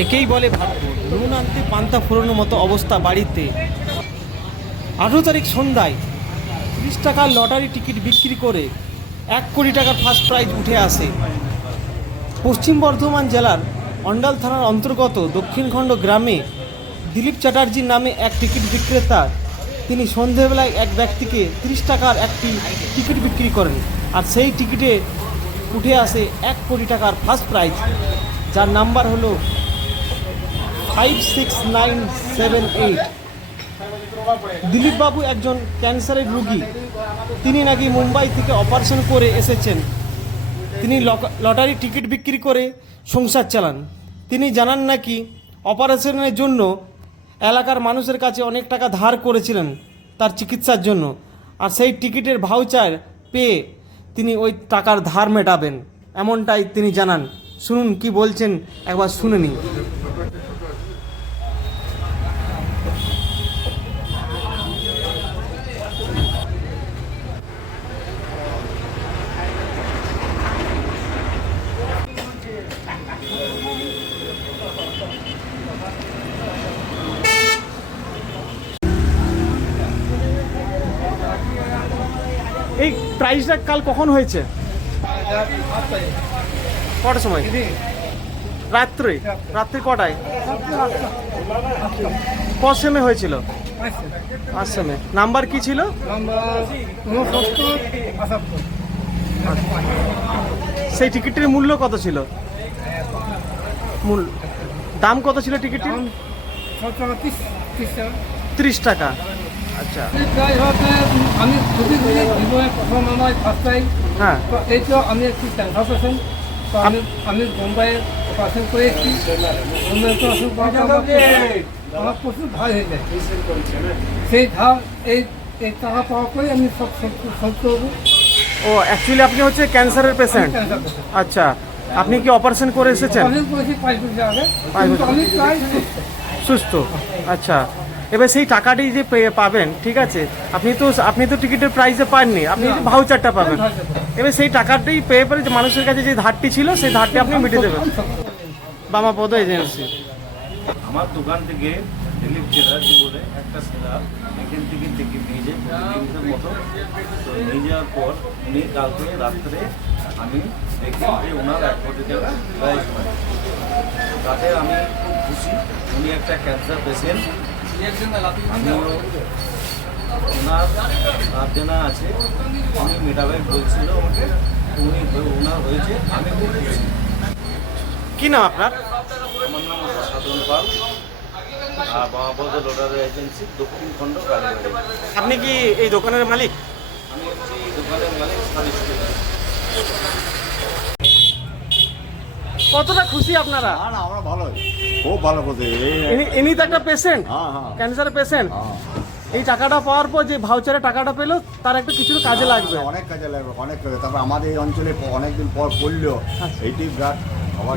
একেই বলে ভাগ্য। নুন আনতে পান্তা ফোরানোর মতো অবস্থা বাড়িতে। 18 তারিখ সন্ধ্যায় 30 টাকার লটারি টিকিট বিক্রি করে 1 কোটি টাকার ফার্স্ট প্রাইজ উঠে আসে। পশ্চিম বর্ধমান জেলার অন্ডাল থানার অন্তর্গত দক্ষিণখণ্ড গ্রামে দিলীপ চ্যাটার্জি নামে এক টিকিট বিক্রেতা, তিনি সন্ধেবেলায় এক ব্যক্তিকে 30 টাকার একটি টিকিট বিক্রি করেন। আর সেই টিকিটে উঠে আসে 1 কোটি টাকার ফার্স্ট প্রাইজ, যার নাম্বার হলো 56978। দিলীপবাবু একজন ক্যান্সারের রোগী। তিনি নাকি মুম্বাই থেকে অপারেশন করে এসেছেন। তিনি লটারি টিকিট বিক্রি করে সংসার চালান। তিনি জানান নাকি অপারেশনের জন্য এলাকার মানুষের কাছে অনেক টাকা ধার করেছিলেন তার চিকিৎসার জন্য, আর সেই টিকিটের ভাউচার পেয়ে তিনি ওই টাকার ধার মেটাবেন, এমনটাই তিনি জানান। শুনুন কি বলছেন, একবার শুনে নিন। এই প্রাইসটা কাল কখন হয়েছে? কটার সময়? রাত্রে কটায়? ক সেমে হয়েছিল? 5 সেমে। নাম্বার কি ছিল? সেই টিকিটের মূল্য কত ছিল? দাম কত ছিল টিকিটের? 30 টাকা। আচ্ছা, আমি ছবি জীবনে প্রথম আমার ফার্স্ট টাইম। হ্যাঁ, তো এই তো আমি একটি ক্যান্সার পেশেন্ট। তো আমি বোম্বাইয়ে অপারেশন করে এসেছি। বোম্বাই অপারেশন করার আমার প্রচুর ধার হয়ে যায়। সেই ধার এই টাকা পাওয়া করে আমি সব শোধ করবো। ও অ্যাকচুয়ালি আপনি হচ্ছে ক্যান্সারের পেশেন্ট? আচ্ছা, আপনি কি অপারেশন করে এসেছেন? অপারেশন করেছি 5 বছর আগে, কিন্তু আমি প্রায় সুস্থ। আচ্ছা, এবার সেই টাকাটি যে পাবেন, ঠিক আছে, আপনি তো টিকিটের প্রাইসে পাননি, আপনি ভাউচারটা পাবেন। এবার সেই টাকাটাই পেয়ে পরে যে মানুষের কাছে যে ধারটি ছিল সেই ধারটি আপনি মিটিয়ে দেবেন। বামাপদ এজেন্সি। আমার দোকান থেকে দিলীপ চ্যাটার্জি বলে একটা সেলার এখান থেকে টিকিট নিয়ে যায় প্রতিদিনের মতো। তো নিয়ে যাওয়ার পর উনি কালকে রাত্রে আমি দেখি যে ওনার 1 কোটি টাকা প্রাইজ হয়। তাতে আমি খুব খুশি। উনি একটা ক্যান্সার পেশেন্ট। আমিও ওনার জানা আছে, উনি মেটাবে বলছিল আমাকে, ওনার হয়েছে, আমি খুব খুশি। কি নাম আপনার? আমার নাম হচ্ছে সাধন পাল, আর বামাপদ লটারি এজেন্সি, দক্ষিণখণ্ড কালীবাড়ি। আপনি কি এই দোকানের মালিক? আমি হচ্ছি এই দোকানের মালিক সাদিশ। কতটা খুশি আপনারা? না আমরা ভালো, খুব ভালো খুশি। ইনি তো একটা পেশেন্ট, হ্যাঁ হ্যাঁ ক্যান্সার পেশেন্ট। হ্যাঁ, এই টাকাটা পাওয়ার পর যে ভাউচারে টাকাটা পেলো, তার একটা কিছু কাজে লাগবে। অনেক কাজে লাগবে, অনেক কাজে। তারপর আমাদের এই অঞ্চলে অনেকদিন পর পড়লো, এইটি বিরাট আবার